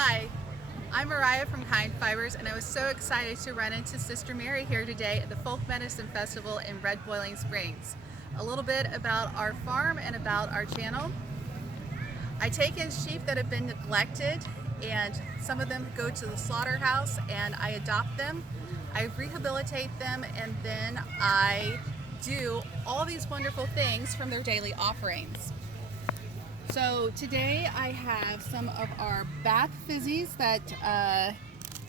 Hi, I'm Mariah from Kind Fibers, and I was so excited to run into Sister Mary here today at the Folk Medicine Festival in Red Boiling Springs. A little bit about our farm and about our channel. I take in sheep that have been neglected, and some of them go to the slaughterhouse, and I adopt them, I rehabilitate them, and then I do all these wonderful things from their daily offerings. So today I have some of our bath fizzies that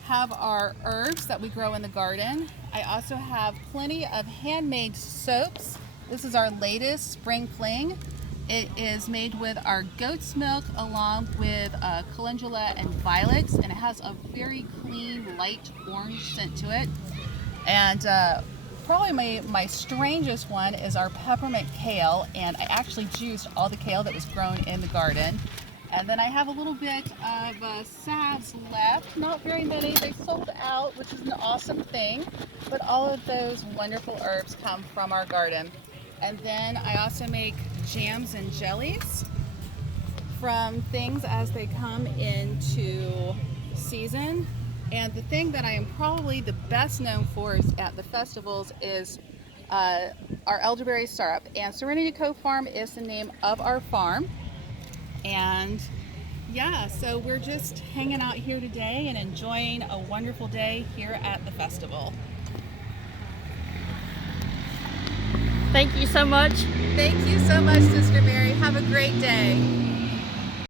have our herbs that we grow in the garden. I also have plenty of handmade soaps. This is our latest spring fling. It is made with our goat's milk along with calendula and violets, and it has a very clean light orange scent to it. And probably my strangest one is our peppermint kale, and I actually juiced all the kale that was grown in the garden. And then I have a little bit of salves left, not very many, they sold out, which is an awesome thing, but all of those wonderful herbs come from our garden. And then I also make jams and jellies from things as they come into season. And the thing that I am probably the best known for at the festivals is our elderberry syrup. And Serenity Cove Farm is the name of our farm. And yeah, so we're just hanging out here today and enjoying a wonderful day here at the festival. Thank you so much. Thank you so much, Sister Mary. Have a great day.